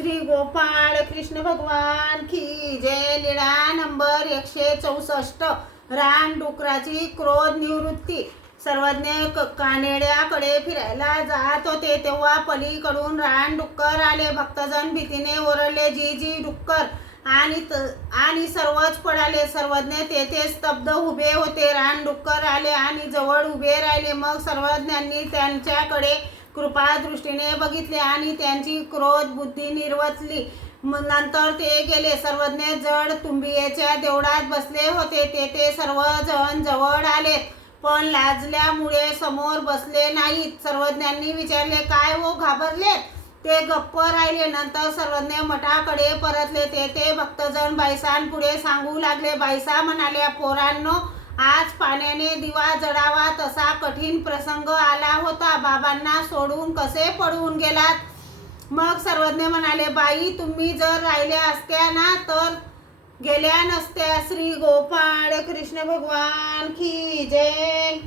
श्री गोपाळ कृष्ण भगवान की जय लीळा नंबर एकशे चौसष्ट. रान डुकराची क्रोध निवृत्ती. सर्वज्ञ क- कानेड्याकडे फिरायला जात होते. तेव्हा पलीकडून रान डुक्कर आले. भक्तजन भीतीने ओरडले जी जी डुक्कर. आणि त- आणि सर्वच पडाले सर्वज्ञ तेथे स्तब्ध उभे होते. रान डुक्कर आले आणि जवळ उभे राहिले. मग सर्वज्ञांनी त्यांच्याकडे कृपा दृष्टीने बघितले आणि त्यांची क्रोध बुद्धी निर्वचली. नंतर ते गेले. सर्वज्ञ जड तुंबियेच्या देवळात बसले होते. तेथे सर्वजण जवळ आले. पण लाजल्यामुळे समोर बसले नाहीत. सर्वज्ञांनी विचारले काय हो घाबरले? ते गप्प राहिले. नंतर सर्वज्ञ मठाकडे परतले. तेथे भक्तजण बायसांपुढे सांगू लागले. बायसा म्हणाल्या पोरांनो आज पाण्याने दिवा जडावा तसा कठीण प्रसंग आला होता. बाबांना सोडून कसे पडून गेलात? मग सर्वज्ञ म्हणाले बाई तुम्ही जर राहिल्या असत्या ना तर गेल्या नसत्या. श्री गोपाळ कृष्ण भगवान की जय.